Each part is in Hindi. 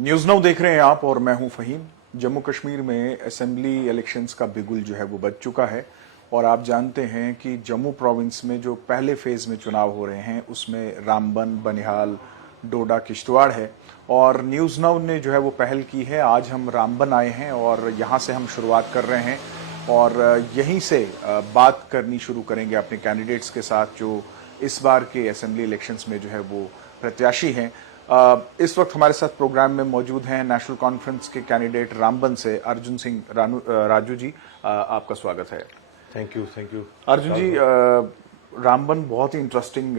न्यूज नाउ देख रहे हैं आप और मैं हूं फहीम। जम्मू कश्मीर में असेंबली इलेक्शंस का बिगुल जो है वो बज चुका है और आप जानते हैं कि जम्मू प्रोविंस में जो पहले फेज में चुनाव हो रहे हैं उसमें रामबन, बनिहाल, डोडा, किश्तवाड़ है और न्यूज नाउ ने जो है वो पहल की है। आज हम रामबन आए हैं और यहां से हम शुरुआत कर रहे हैं और यहीं से बात करनी शुरू करेंगे अपने कैंडिडेट्स के साथ जो इस बार के असेंबली इलेक्शंस में जो है वो प्रत्याशी हैं। इस वक्त हमारे साथ प्रोग्राम में मौजूद हैं नेशनल कॉन्फ्रेंस के कैंडिडेट रामबन से अर्जुन सिंह राजू जी। आपका स्वागत है। थैंक यू अर्जुन जी, रामबन बहुत ही इंटरेस्टिंग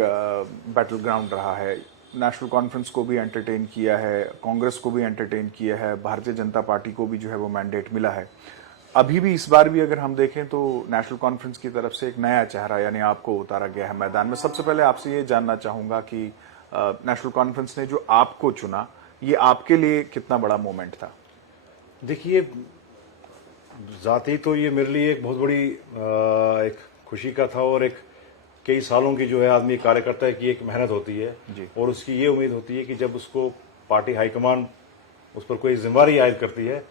बैटल ग्राउंड रहा है। नेशनल कॉन्फ्रेंस को भी एंटरटेन किया है, कांग्रेस को भी एंटरटेन किया है, भारतीय जनता पार्टी को भी जो है वो मैंडेट मिला है। अभी भी इस बार भी अगर हम देखें तो नेशनल कॉन्फ्रेंस की तरफ से एक नया चेहरा यानी आपको उतारा गया है मैदान में। सबसे पहले आपसे ये जानना चाहूंगा कि नेशनल कॉन्फ्रेंस ने जो आपको चुना, ये आपके लिए कितना बड़ा मोमेंट था? देखिए, जाती तो ये मेरे लिए एक बहुत बड़ी एक खुशी का था और एक कई सालों की जो है आदमी कार्यकर्ता की एक मेहनत होती है जी। और उसकी ये उम्मीद होती है कि जब उसको पार्टी हाईकमान उस पर कोई जिम्मेदारी आयद करती है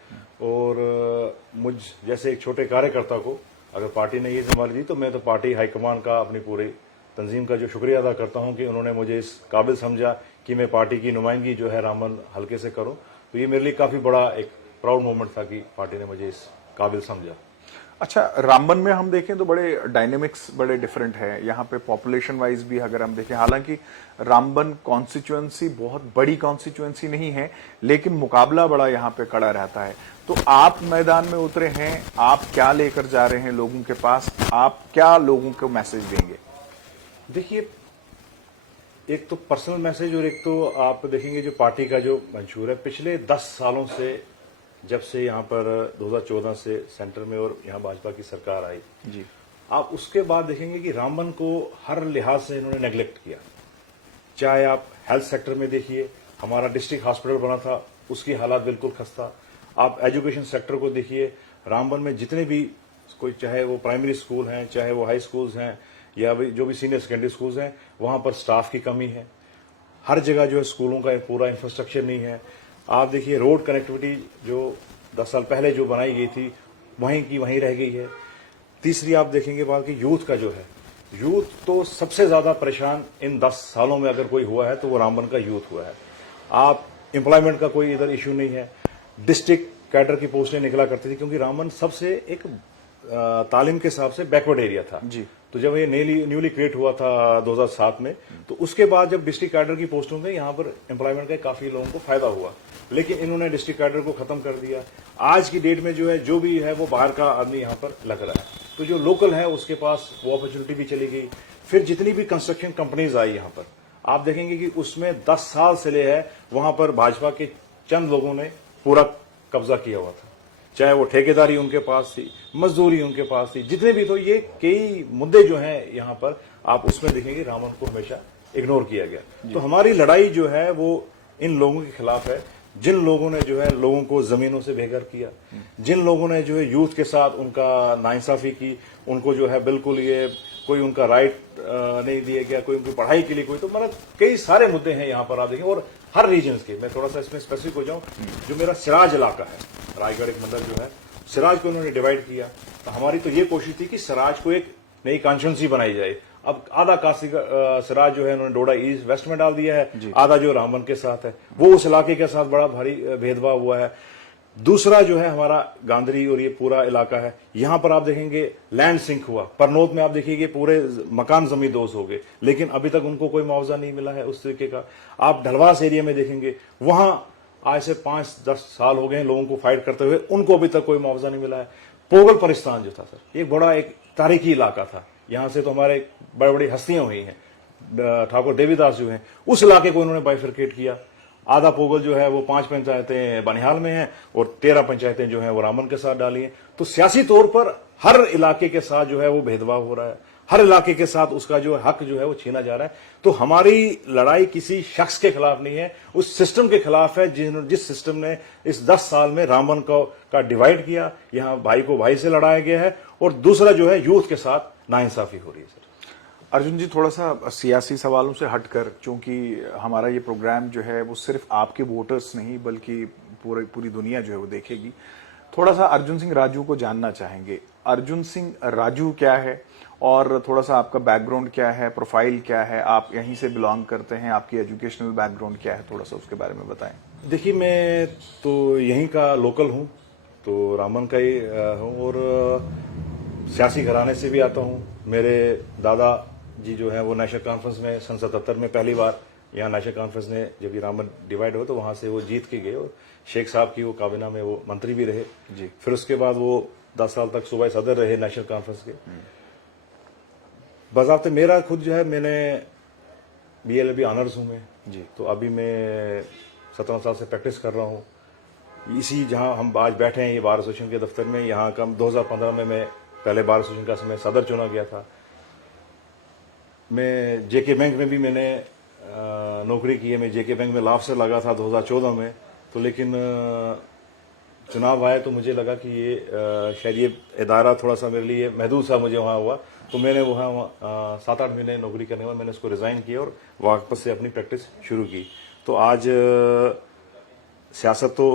और मुझ जैसे एक छोटे कार्यकर्ता को अगर पार्टी ने ये जिम्मेदारी दी तो मैं तो पार्टी हाईकमान का, अपनी पूरी तंजीम का जो शुक्रिया अदा करता हूं कि उन्होंने मुझे इस काबिल समझा कि मैं पार्टी की नुमाइंदगी जो है रामबन हल्के से करूं। तो ये मेरे लिए काफी बड़ा एक प्राउड मोमेंट था कि पार्टी ने मुझे इस काबिल समझा। अच्छा, रामबन में हम देखें तो बड़े डायनेमिक्स बड़े डिफरेंट है। यहाँ पे पॉपुलेशन वाइज भी अगर हम देखें, हालांकि रामबन कॉन्स्टिट्यूएंसी बहुत बड़ी कॉन्स्टिट्यूएंसी नहीं है लेकिन मुकाबला बड़ा यहाँ पे कड़ा रहता है। तो आप मैदान में उतरे हैं, आप क्या लेकर जा रहे हैं लोगों के पास, आप क्या लोगों को मैसेज देंगे? देखिए, एक तो पर्सनल मैसेज और एक तो आप देखेंगे जो पार्टी का जो मंशूर है पिछले 10 सालों से, जब से यहाँ पर 2014 से सेंटर में और यहाँ भाजपा की सरकार आई जी, आप उसके बाद देखेंगे कि रामबन को हर लिहाज से इन्होंने नेग्लेक्ट किया। चाहे आप हेल्थ सेक्टर में देखिए, हमारा डिस्ट्रिक्ट हॉस्पिटल बना था, उसकी हालात बिल्कुल खस्ता। आप एजुकेशन सेक्टर को देखिए, रामबन में जितने भी कोई, चाहे वो प्राइमरी स्कूल हैं, चाहे वो हाई स्कूल्स हैं या जो भी सीनियर सेकेंडरी स्कूल्स हैं, वहां पर स्टाफ की कमी है। हर जगह जो है स्कूलों का पूरा इंफ्रास्ट्रक्चर नहीं है। आप देखिए, रोड कनेक्टिविटी जो 10 साल पहले जो बनाई गई थी वहीं की वहीं रह गई है। तीसरी आप देखेंगे बात की यूथ का जो है, यूथ तो सबसे ज्यादा परेशान इन 10 सालों में अगर कोई हुआ है तो वो रामबन का यूथ हुआ है। आप एम्प्लॉयमेंट का कोई इधर इश्यू नहीं है। डिस्ट्रिक्ट कैडर की पोस्टें निकला करती थी क्योंकि रामबन सबसे एक तालीम के हिसाब से बैकवर्ड एरिया था जी। तो जब ये न्यूली क्रिएट हुआ था 2007 में, तो उसके बाद जब डिस्ट्रिक्ट कैडर की पोस्ट होंगे यहाँ पर एम्प्लॉयमेंट का काफी लोगों को फायदा हुआ, लेकिन इन्होंने डिस्ट्रिक्ट कैडर को खत्म कर दिया। आज की डेट में जो है जो भी है वो बाहर का आदमी यहाँ पर लग रहा है, तो जो लोकल है उसके पास वो अपॉर्चुनिटी भी चली गई। फिर जितनी भी कंस्ट्रक्शन कंपनीज आई यहाँ पर, आप देखेंगे कि उसमें 10 साल से ले है वहां पर भाजपा के चंद लोगों ने पूरा कब्जा किया हुआ था। चाहे वो ठेकेदारी उनके पास थी, मजदूरी उनके पास थी, जितने भी, तो ये कई मुद्दे जो हैं यहाँ पर आप उसमें देखेंगे रामबन को हमेशा इग्नोर किया गया। तो हमारी लड़ाई जो है वो इन लोगों के खिलाफ है, जिन लोगों ने जो है लोगों को जमीनों से बेघर किया, जिन लोगों ने जो है यूथ के साथ उनका नाइंसाफी की, उनको जो है बिल्कुल ये कोई उनका राइट नहीं दिया गया, कोई उनकी पढ़ाई के लिए कोई, तो मतलब कई सारे मुद्दे हैं यहाँ पर आप देखें। और हर रीजन के, मैं थोड़ा सा इसमें स्पेसिफिक हो जाऊं, जो मेरा सिराज इलाका है, रायगढ़ एक मंडल जो है, सिराज को उन्होंने डिवाइड किया। तो हमारी तो ये कोशिश थी कि सिराज को एक नई कॉन्स्टिट्यूंसी बनाई जाए। अब आधा काशी का सिराज जो है उन्होंने डोडा ईस्ट वेस्ट में डाल दिया है, आधा जो रामबन के साथ है वो उस इलाके के साथ बड़ा भारी भेदभाव हुआ है। दूसरा जो है हमारा गांधरी और ये पूरा इलाका है, यहां पर आप देखेंगे लैंड सिंक हुआ। परनोत में आप देखिए पूरे मकान जमींदोज हो गए, लेकिन अभी तक उनको कोई मुआवजा नहीं मिला है उस तरीके का। आप ढलवास एरिया में देखेंगे, वहां आज से 5-10 साल हो गए लोगों को फाइट करते हुए, उनको अभी तक कोई मुआवजा नहीं मिला है। पोगल परिस्थान जो था सर, एक बड़ा एक तारीखी इलाका था, यहां से तो हमारे बड़ी बड़ी हस्तियां हुई हैं, ठाकुर देवीदास जो हैं, उस इलाके को उन्होंने बाइफरकेट किया। आधा पोगल जो है वो 5 पंचायतें बनिहाल में हैं और 13 पंचायतें जो हैं वो रामबन के साथ डाली हैं। तो सियासी तौर पर हर इलाके के साथ जो है वो भेदभाव हो रहा है, हर इलाके के साथ उसका जो हक जो है वो छीना जा रहा है। तो हमारी लड़ाई किसी शख्स के खिलाफ नहीं है, उस सिस्टम के खिलाफ है जिस सिस्टम ने इस 10 साल में रामबन का डिवाइड किया। यहाँ भाई को भाई से लड़ाया गया है और दूसरा जो है यूथ के साथ नाइंसाफी हो रही है सर। अर्जुन जी, थोड़ा सा सियासी सवालों से हटकर, क्योंकि हमारा ये प्रोग्राम जो है वो सिर्फ आपके वोटर्स नहीं बल्कि पूरी दुनिया जो है वो देखेगी, थोड़ा सा अर्जुन सिंह राजू को जानना चाहेंगे। अर्जुन सिंह राजू क्या है और थोड़ा सा आपका बैकग्राउंड क्या है, प्रोफाइल क्या है, आप यहीं से बिलोंग करते हैं, आपकी एजुकेशनल बैकग्राउंड क्या है, थोड़ा सा उसके बारे में बताएं। देखिए, मैं तो यहीं का लोकल हूँ, तो रामबन का ही हूँ और सियासी घराने से भी आता हूँ। मेरे दादा जी जो है वो नेशनल कॉन्फ्रेंस में सन 77 में पहली बार यहाँ नेशनल कॉन्फ्रेंस ने जब ये रामबन डिवाइड हुआ तो वहां से वो जीत के गए और शेख साहब की वो काबीना में वो मंत्री भी रहे जी। फिर उसके बाद वो 10 साल तक सूबाई सदर रहे नेशनल कॉन्फ्रेंस के। बज़ाब्ते मेरा खुद जो है, मैंने BLLB ऑनर्स हूं मैं जी। तो अभी मैं 17 साल से प्रैक्टिस कर रहा हूं इसी जहां हम आज बैठे हैं ये बार एसोसिएशन के दफ्तर में। यहाँ का 2015 में मैं पहले बार एसोसिएशन का समय सदर चुना गया था। मैं JK बैंक में भी मैंने नौकरी की है। मैं JK बैंक में लॉ अफसर लगा था 2014 में, तो लेकिन चुनाव आया तो मुझे लगा कि ये शायद ये इदारा थोड़ा सा मेरे लिए महदूद सा मुझे वहाँ हुआ, तो मैंने वहाँ 7-8 महीने नौकरी करने के बाद मैंने उसको रिजाइन किया और वापस से अपनी प्रैक्टिस शुरू की। तो आज सियासत तो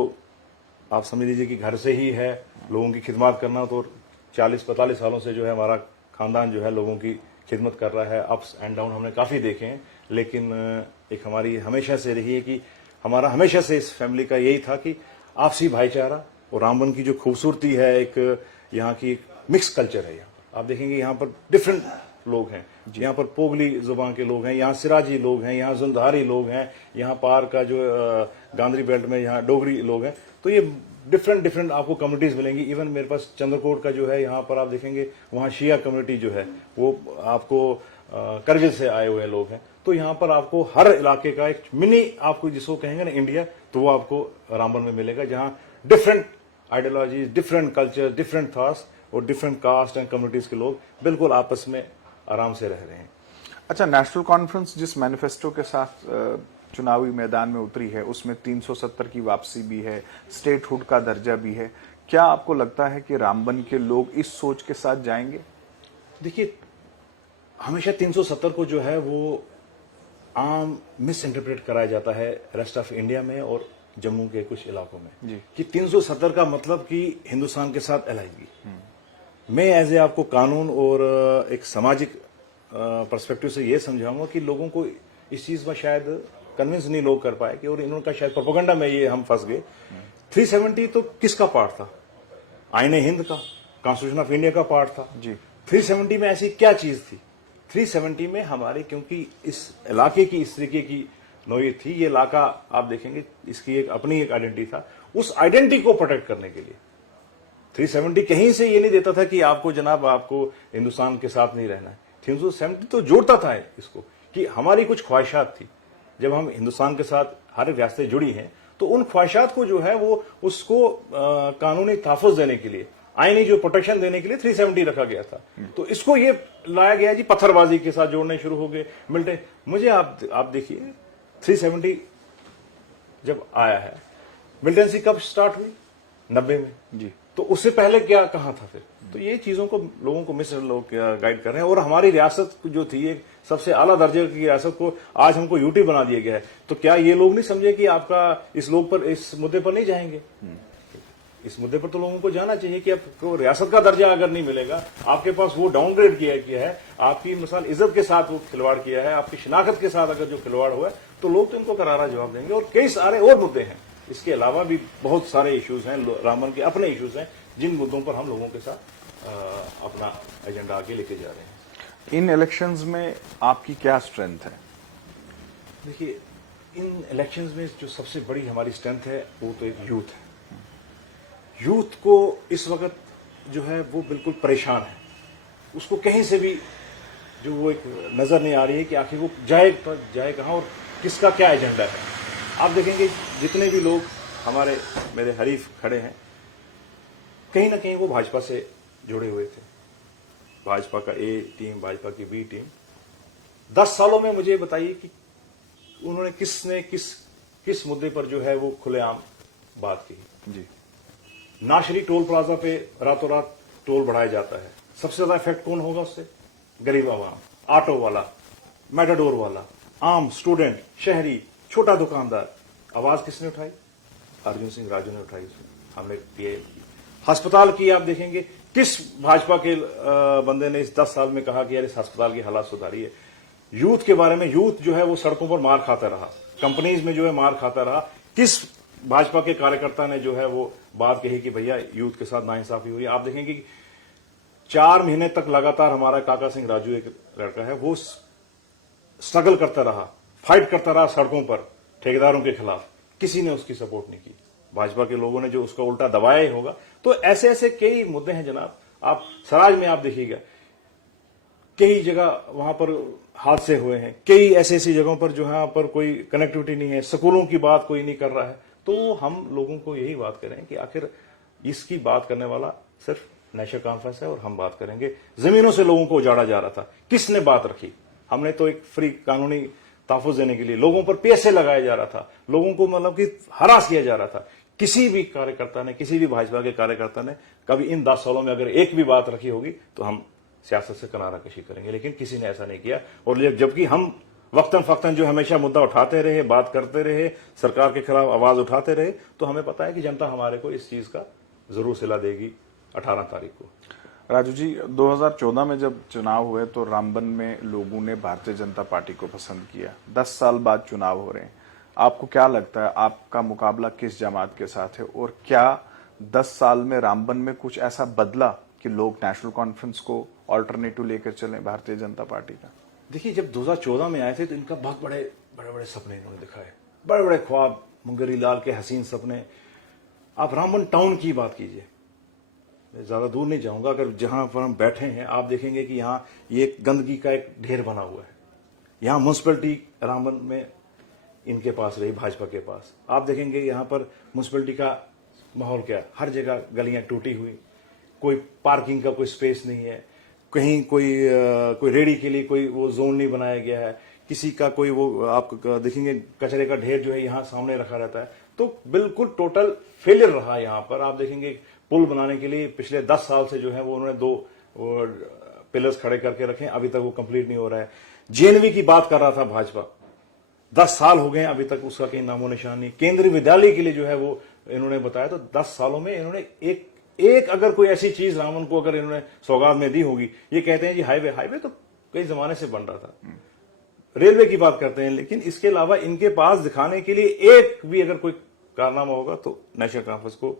आप समझ लीजिए कि घर से ही है, लोगों की खिदमत करना। तो 40-45 सालों से जो है हमारा खानदान जो है लोगों की खिदमत कर रहा है। अप्स एंड डाउन हमने काफ़ी देखे हैं, लेकिन एक हमारी हमेशा से रही है कि हमारा हमेशा से इस फैमिली का यही था कि आपसी भाईचारा और रामबन की जो खूबसूरती है, एक यहाँ की एक मिक्स कल्चर है। यहाँ आप देखेंगे यहाँ पर डिफरेंट लोग हैं, यहाँ पर पोगली जुबान के लोग हैं, यहाँ सिराजी लोग हैं, यहाँ जुंधारी लोग हैं, यहाँ पार का जो गांधरी बेल्ट में यहाँ डोगरी लोग हैं। तो ये डिफरेंट आपको कम्युनिटीज मिलेंगी। इवन मेरे पास चंद्रकोट का जो है यहाँ पर आप देखेंगे वहाँ शिया कम्युनिटी जो है वो आपको करगिल से आए हुए लोग हैं। तो यहाँ पर आपको हर इलाके का एक मिनी, आपको जिसको कहेंगे ना इंडिया, तो वो आपको रामबन में मिलेगा, जहाँ different ideologies, different culture, different thoughts और डिफरेंट कास्ट एंड कम्युनिटीज के लोग बिल्कुल आपस में आराम से रह रहे हैं। अच्छा, नेशनल कॉन्फ्रेंस जिस मैनिफेस्टो के साथ चुनावी मैदान में उतरी है उसमें 370 की वापसी भी है, स्टेटहुड का दर्जा भी है, क्या आपको लगता है कि रामबन के लोग इस सोच के साथ जाएंगे? देखिए, हमेशा 370 को जो है वो आम मिस इंटरप्रेट कराया जाता है रेस्ट ऑफ इंडिया में और जम्मू के कुछ इलाकों में जी। कि 370 का मतलब कि हिंदुस्तान के साथ अलहदगी। मैं एज ए आपको कानून और एक सामाजिक पर्सपेक्टिव से ये समझाऊंगा कि लोगों को इस चीज में शायद कन्विंस नहीं लोग कर पाए कि, और इन्होंने शायद प्रोपेगेंडा में ये हम फंस गए। 370 तो किसका पार्ट था? आईने हिंद का, कॉन्स्टिट्यूशन ऑफ इंडिया का पार्ट था जी। 370 में ऐसी क्या चीज थी? 370 में हमारे, क्योंकि इस इलाके की इस तरीके की नोयत थी, ये इलाका आप देखेंगे इसकी एक अपनी एक आइडेंटिटी था, उस आइडेंटिटी को प्रोटेक्ट करने के लिए 370 कहीं से ये नहीं देता था कि आपको जनाब आपको हिंदुस्तान के साथ नहीं रहना है। 370 तो जोड़ता था इसको कि हमारी कुछ ख्वाहिशात थी, जब हम हिंदुस्तान के साथ हर रियासतें जुड़ी हैं तो उन ख्वाहिशात को जो है वो उसको कानूनी तहफ़्फ़ुज़ देने के लिए, आईनी जो प्रोटेक्शन देने के लिए 370 रखा गया था। तो इसको ये लाया गया जी, पत्थरबाजी के साथ जोड़ने शुरू हो गए मिलते। मुझे आप देखिए 370 जब आया है, मिलिटेंसी कब स्टार्ट हुई? 90 में जी। तो उससे पहले क्या कहा था फिर? तो ये चीजों को लोगों को मिस लोग गाइड कर रहे हैं। और हमारी रियासत जो थी एक सबसे आला दर्जे की रियासत को आज हमको यूटी बना दिया गया है। तो क्या ये लोग नहीं समझे कि आपका इस लोग पर, इस मुद्दे पर नहीं जाएंगे? इस मुद्दे पर तो लोगों को जाना चाहिए कि आपको रियासत का दर्जा अगर नहीं मिलेगा, आपके पास वो डाउनग्रेड किया है, आपकी मिसाल इज्जत के साथ वो खिलवाड़ किया है, आपकी शिनाख्त के साथ अगर जो खिलवाड़ हुआ है, तो लोग तो इनको करारा जवाब देंगे। और कई सारे और मुद्दे हैं, इसके अलावा भी बहुत सारे इश्यूज हैं, रामबन के अपने इश्यूज हैं, जिन मुद्दों पर हम लोगों के साथ अपना एजेंडा आगे लेके जा रहे हैं। इन इलेक्शंस में आपकी क्या स्ट्रेंथ है? देखिए, इन इलेक्शंस में जो सबसे बड़ी हमारी स्ट्रेंथ है वो तो एक यूथ है। यूथ को इस वक्त जो है वो बिल्कुल परेशान है, उसको कहीं से भी जो वो एक नजर नहीं आ रही है कि आखिर वो जाए कहाँ और किसका क्या एजेंडा है। आप देखेंगे जितने भी लोग हमारे मेरे हरीफ खड़े हैं, कहीं ना कहीं वो भाजपा से जुड़े हुए थे। भाजपा का ए टीम, भाजपा की बी टीम। 10 सालों में मुझे बताइए कि उन्होंने किस मुद्दे पर जो है वो खुलेआम बात की जी। नाशरी टोल प्लाजा पे रातों रात टोल बढ़ाया जाता है, सबसे ज्यादा इफेक्ट कौन होगा उससे? गरीब आवाम। ऑटो वाला, मेटाडोर वाला, आम स्टूडेंट, शहरी, छोटा दुकानदार, आवाज किसने उठाई? अर्जुन सिंह राजू ने उठाई। हमने किए। अस्पताल की आप देखेंगे किस भाजपा के बंदे ने इस 10 साल में कहा कि यार इस अस्पताल की हालात सुधारी है। यूथ के बारे में, यूथ जो है वो सड़कों पर मार खाता रहा, कंपनीज में जो है मार खाता रहा। किस भाजपा के कार्यकर्ता ने जो है वो बात कही कि भैया यूथ के साथ नाइंसाफी हुई? आप देखेंगे कि 4 महीने तक लगातार हमारा काका सिंह राजू एक लड़का है, वो स्ट्रगल करता रहा, फाइट करता रहा सड़कों पर ठेकेदारों के खिलाफ। किसी ने उसकी सपोर्ट नहीं की। भाजपा के लोगों ने जो उसका उल्टा दबाया ही होगा। तो ऐसे ऐसे कई मुद्दे हैं जनाब। आप सराज में आप देखिएगा, कई जगह वहां पर हादसे हुए हैं, कई ऐसी ऐसी जगहों पर जहां पर कोई कनेक्टिविटी नहीं है, स्कूलों की बात कोई नहीं कर रहा है। तो हम लोगों को यही बात करें कि आखिर इसकी बात करने वाला सिर्फ नेशनल कॉन्फ्रेंस है और हम बात करेंगे। जमीनों से लोगों को उजाड़ा जा रहा था, किसने बात रखी? हमने तो एक फ्री कानूनी तहफ़्फ़ुज़ देने के लिए लोगों पर पैसे लगाया जा रहा था, लोगों को मतलब कि हरास किया जा रहा था। किसी भी कार्यकर्ता ने, किसी भी भाजपा के कार्यकर्ता ने कभी इन 10 सालों में अगर एक भी बात रखी होगी तो हम सियासत से किनारा कशी करेंगे, लेकिन किसी ने ऐसा नहीं किया। और जबकि हम वक्तन फक्तन जो हमेशा मुद्दा उठाते रहे, बात करते रहे, सरकार के खिलाफ आवाज उठाते रहे, तो हमें पता है कि जनता हमारे को इस चीज का जरूर सिला देगी 18 तारीख को। राजू जी, 2014 में जब चुनाव हुए तो रामबन में लोगों ने भारतीय जनता पार्टी को पसंद किया। 10 साल बाद चुनाव हो रहे हैं, आपको क्या लगता है आपका मुकाबला किस जमात के साथ है? और क्या 10 साल में रामबन में कुछ ऐसा बदला कि लोग नेशनल कॉन्फ्रेंस को ऑल्टरनेटिव लेकर चले भारतीय जनता पार्टी का? देखिए, जब 2014 में आए थे तो इनका बहुत बड़े बड़े सपने इन्होंने दिखाए, बड़े बड़े ख्वाब, मुंगेरी लाल के हसीन सपने। आप रामबन टाउन की बात कीजिए, ज्यादा दूर नहीं जाऊंगा, अगर जहां पर हम बैठे हैं आप देखेंगे कि यहाँ ये गंदगी का एक ढेर बना हुआ है। यहाँ म्यूनसिपलिटी रामबन में इनके पास रही, भाजपा के पास। आप देखेंगे यहाँ पर म्यूनसिपलिटी का माहौल क्या है, हर जगह गलियां टूटी हुई, कोई पार्किंग का कोई स्पेस नहीं है, कहीं कोई रेडी के लिए कोई वो जोन नहीं बनाया गया है, किसी का कोई वो आप देखेंगे कचरे का ढेर जो है यहाँ सामने रखा रहता है। तो बिल्कुल टोटल फेलियर रहा यहाँ पर। आप देखेंगे पुल बनाने के लिए पिछले 10 साल से जो है वो उन्होंने 2 पिलर्स खड़े करके रखे, अभी तक वो कंप्लीट नहीं हो रहा है। जेएनवी की बात कर रहा था भाजपा, 10 साल हो गए अभी तक उसका कहीं नामो निशान नहीं। केंद्रीय विद्यालय के लिए जो है वो इन्होंने बताया, तो 10 सालों में इन्होंने एक अगर कोई ऐसी चीज रामन को अगर इन्होंने सौगात में दी होगी, ये कहते हैं जी हाईवे तो कई जमाने से बन रहा था। रेलवे की बात करते हैं, लेकिन इसके अलावा इनके पास दिखाने के लिए एक भी अगर कोई कारनामा होगा तो नेशनल कॉन्फ्रेंस को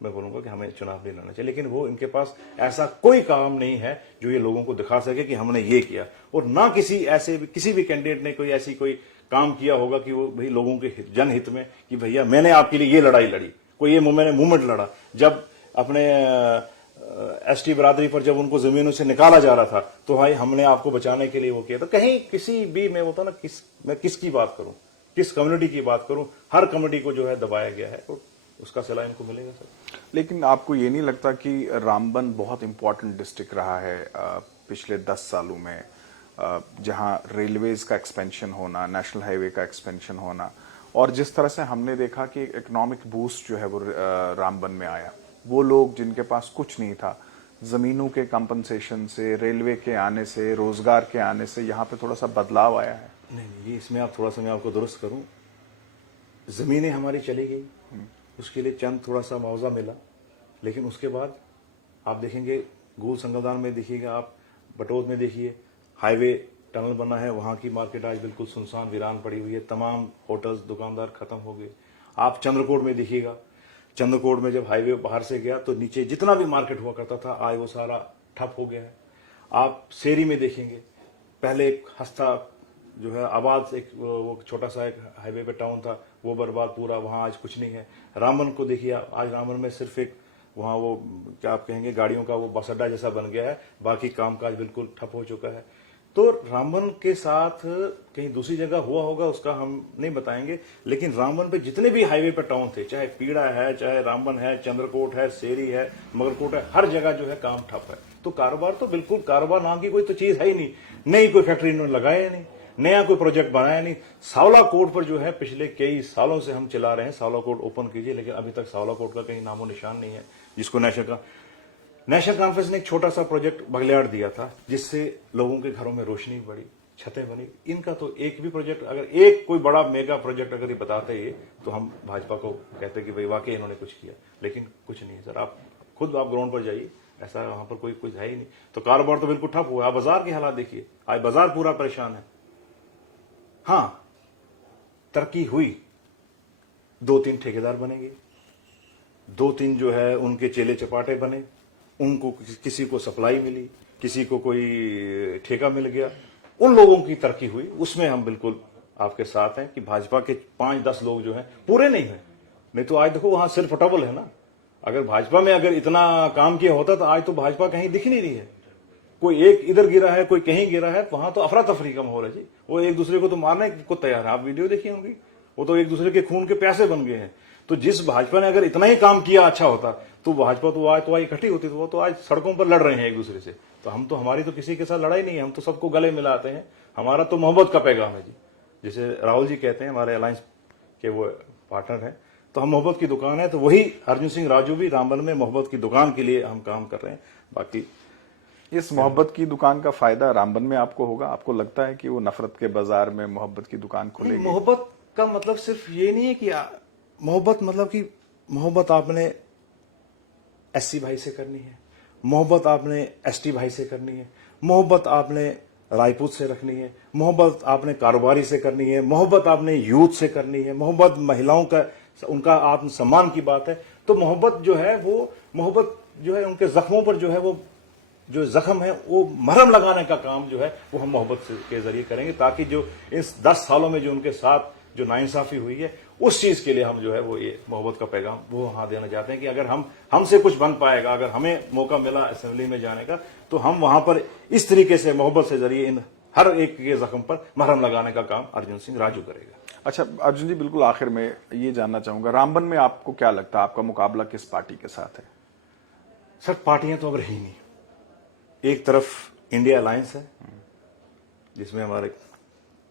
मैं बोलूंगा कि हमें चुनाव नहीं लड़ना चाहिए। लेकिन वो इनके पास ऐसा कोई काम नहीं है जो ये लोगों को दिखा सके कि हमने ये किया, और ना किसी भी कैंडिडेट ने कोई काम किया होगा कि वो भाई लोगों के जनहित में कि भैया मैंने आपके लिए ये लड़ाई लड़ी, मैंने मूवमेंट लड़ा। जब अपने एसटी बरादरी पर जब उनको जमीनों से निकाला जा रहा था तो भाई हमने आपको बचाने के लिए वो किया। तो कहीं किसी भी मैं बोलता ना मैं किसकी बात करूं, किस कम्युनिटी की बात करूं, हर कम्युनिटी को जो है दबाया गया है, तो उसका सिला इनको मिलेगा सर। लेकिन आपको ये नहीं लगता कि रामबन बहुत इंपॉर्टेंट डिस्ट्रिक्ट रहा है पिछले 10 सालों में, जहां रेलवेज का एक्सपेंशन होना, नेशनल हाईवे का एक्सपेंशन होना, और जिस तरह से हमने देखा कि इकोनॉमिक बूस्ट जो है वो रामबन में आया, वो लोग जिनके पास कुछ नहीं था, जमीनों के कंपनसेशन से, रेलवे के आने से, रोजगार के आने से यहाँ पे थोड़ा सा बदलाव आया है। नहीं, ये इसमें आप थोड़ा सा मैं आपको दुरुस्त करूं, जमीनें हमारी चली गई, उसके लिए चंद थोड़ा सा मुआवजा मिला, लेकिन उसके बाद आप देखेंगे गोल संगलदान में देखिएगा, आप बटोद में देखिए, हाईवे टनल बना है, वहां की मार्केट आज बिल्कुल सुनसान वीरान पड़ी हुई है, तमाम होटल्स दुकानदार खत्म हो गए। आप चंद्रकोट में देखिएगा, चंद्रकोट में जब हाईवे बाहर से गया तो नीचे जितना भी मार्केट हुआ करता था आज वो सारा ठप हो गया है। आप सेरी में देखेंगे, पहले एक हस्ता जो है आबाद एक वो छोटा सा एक हाईवे पे टाउन था, वो बर्बाद पूरा, वहां आज कुछ नहीं है। रामबन को देखिए, आज रामबन में सिर्फ एक वहां वो क्या आप कहेंगे गाड़ियों का वो बस अड्डा जैसा बन गया है, बाकी कामकाज बिल्कुल ठप हो चुका है। तो रामबन के साथ कहीं दूसरी जगह हुआ होगा उसका हम नहीं बताएंगे, लेकिन रामबन पे जितने भी हाईवे पे टाउन थे, चाहे पीड़ा है, चाहे रामबन है, चंद्रकोट है, सेरी है, मगरकोट है, हर जगह जो है काम ठप है। तो कारोबार तो बिल्कुल कारोबार नाम की कोई तो चीज है ही नहीं, नई कोई फैक्ट्री इन्होंने लगाया नहीं, नया कोई प्रोजेक्ट बनाया नहीं। सावला कोट पर जो है पिछले कई सालों से हम चला रहे हैं, सावला कोट ओपन कीजिए, लेकिन अभी तक सावला कोट का कहीं नामो निशान नहीं है, जिसको नेशनल का नेशनल कॉन्फ्रेंस ने एक छोटा सा प्रोजेक्ट बगलियाड़ दिया था जिससे लोगों के घरों में रोशनी बढ़ी, छतें बनी। इनका तो एक भी प्रोजेक्ट, अगर एक कोई बड़ा मेगा प्रोजेक्ट अगर ये बताते ये, तो हम भाजपा को कहते कि भाई वाकई इन्होंने कुछ किया, लेकिन कुछ नहीं सर। आप खुद आप ग्राउंड पर जाइए, ऐसा वहां पर कोई कुछ है ही नहीं। तो कारोबार तो बिल्कुल ठप हुआ। आप बाजार के हालात देखिए, आज बाजार पूरा परेशान है। हाँ, तरक्की हुई, 2-3 ठेकेदार बनेंगे, 2-3 जो है उनके चेले चपाटे बने, उनको किसी को सप्लाई मिली, किसी को कोई ठेका मिल गया, उन लोगों की तरक्की हुई। उसमें हम बिल्कुल आपके साथ हैं कि भाजपा के 5-10 लोग जो हैं पूरे नहीं हुए। नहीं तो आज देखो वहां सिर्फ डबल है ना। अगर भाजपा में अगर इतना काम किया होता तो आज तो भाजपा कहीं दिख नहीं रही है। कोई एक इधर गिरा है, कोई कहीं गिरा है, वहां तो अफरा तफरी का माहौल है जी। वो एक दूसरे को तो मारने को तैयार है। आप वीडियो देखिए होंगी, वो तो एक दूसरे के खून के प्यासे बन गए हैं। तो जिस भाजपा ने अगर इतना ही काम किया अच्छा होता तो भाजपा तो आज इकट्ठी होती, तो वो तो आज सड़कों पर लड़ रहे हैं एक दूसरे से। तो हम तो, हमारी तो किसी के साथ लड़ाई नहीं है, हम तो सबको गले मिलाते हैं। हमारा तो मोहब्बत का पैगाम है जी। जैसे राहुल जी कहते हैं, हमारे अलायंस के वो पार्टनर हैं, तो हम मोहब्बत की दुकान है। तो वही अर्जुन सिंह राजू भी रामबन में मोहब्बत की दुकान के लिए हम काम कर रहे हैं। बाकी इस मोहब्बत की दुकान का फायदा रामबन में आपको होगा? आपको लगता है कि वो नफरत के बाजार में मोहब्बत की दुकान खुलेगी? मोहब्बत का मतलब सिर्फ ये नहीं है कि मोहब्बत मतलब कि मोहब्बत आपने एससी भाई से करनी है, मोहब्बत आपने एसटी भाई से करनी है, मोहब्बत आपने राजपूत से रखनी है, मोहब्बत आपने कारोबारी से करनी है, मोहब्बत आपने यूथ से करनी है, मोहब्बत महिलाओं का उनका आत्मसम्मान की बात है। तो मोहब्बत जो है वो, मोहब्बत जो है उनके जख्मों पर जो है वो, जो जख्म है वो मरहम लगाने का काम जो है वो हम मोहब्बत के जरिए करेंगे, ताकि जो इस 10 सालों में जो उनके साथ जो नाइंसाफी हुई है उस चीज के लिए हम जो है वो ये मोहब्बत का पैगाम वो वहां देना चाहते हैं कि अगर हमसे कुछ बन पाएगा, अगर हमें मौका मिला असेंबली में जाने का, तो हम वहां पर इस तरीके से मोहब्बत से जरिए इन हर एक के जख्म पर मरहम लगाने का काम अर्जुन सिंह राजू करेगा। अच्छा अर्जुन जी, बिल्कुल आखिर में ये जानना चाहूंगा, रामबन में आपको क्या लगता है आपका मुकाबला किस पार्टी के साथ है? सर पार्टियां तो अब रही नहीं। एक तरफ इंडिया अलायंस है जिसमें हमारे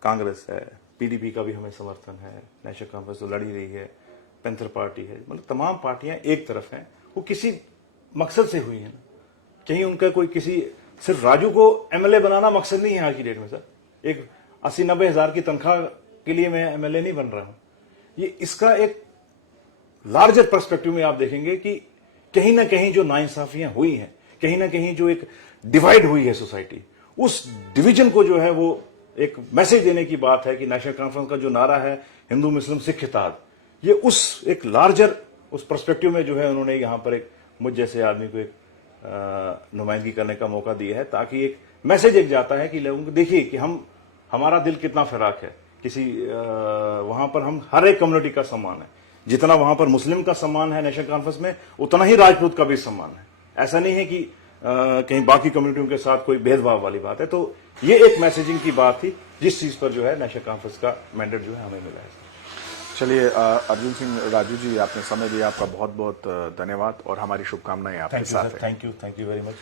कांग्रेस है, पीडीपी का भी हमें समर्थन है, नेशनल कॉन्फ्रेंस तो लड़ी रही है, पैंथर पार्टी है, मतलब तमाम पार्टियां एक तरफ हैं। वो किसी मकसद से हुई है ना, कहीं उनका कोई किसी, सिर्फ राजू को एमएलए बनाना मकसद नहीं है आज की डेट में। सर एक 80-90 हजार की तनख्वाह के लिए मैं एमएलए नहीं बन रहा हूं। ये इसका एक लार्जर पर्सपेक्टिव में आप देखेंगे कि कहीं ना कहीं जो नाइंसाफियां हुई हैं, कहीं ना कहीं जो एक डिवाइड हुई है सोसाइटी, उस डिवीजन को जो है वो एक मैसेज देने की बात है कि नेशनल कॉन्फ्रेंस का जो नारा है हिंदू मुस्लिम सिख इत्तेहाद, ये उस एक लार्जर उस पर्सपेक्टिव में जो है उन्होंने यहां पर एक मुझ जैसे आदमी को एक नुमाइंदगी करने का मौका दिया है, ताकि एक मैसेज एक जाता है कि लोगों को देखिए कि हमारा दिल कितना फिराक है। किसी वहां पर हम हर एक कम्युनिटी का सम्मान है, जितना वहां पर मुस्लिम का सम्मान है नेशनल कॉन्फ्रेंस में, उतना ही राजपूत का भी सम्मान है। ऐसा नहीं है कि कहीं बाकी कम्युनिटियों के साथ कोई भेदभाव वाली बात है। तो ये एक मैसेजिंग की बात थी जिस चीज पर जो है नेशनल कॉन्फ्रेंस का मैंडेट जो है हमें मिला है। चलिए अर्जुन सिंह राजू जी, आपने समय दिया, आपका बहुत बहुत धन्यवाद और हमारी शुभकामनाएं आपके साथ हैं। Thank you very much.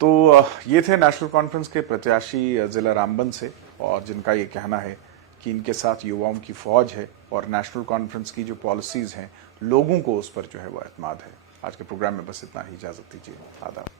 तो ये थे नेशनल कॉन्फ्रेंस के प्रत्याशी जिला रामबन से, और जिनका ये कहना है कि इनके साथ युवाओं की फौज है और नेशनल कॉन्फ्रेंस की जो पॉलिसीज हैं लोगों को उस पर जो है वो एतमाद है। आज के प्रोग्राम में बस इतना ही, इजाजत दीजिए, आदाब।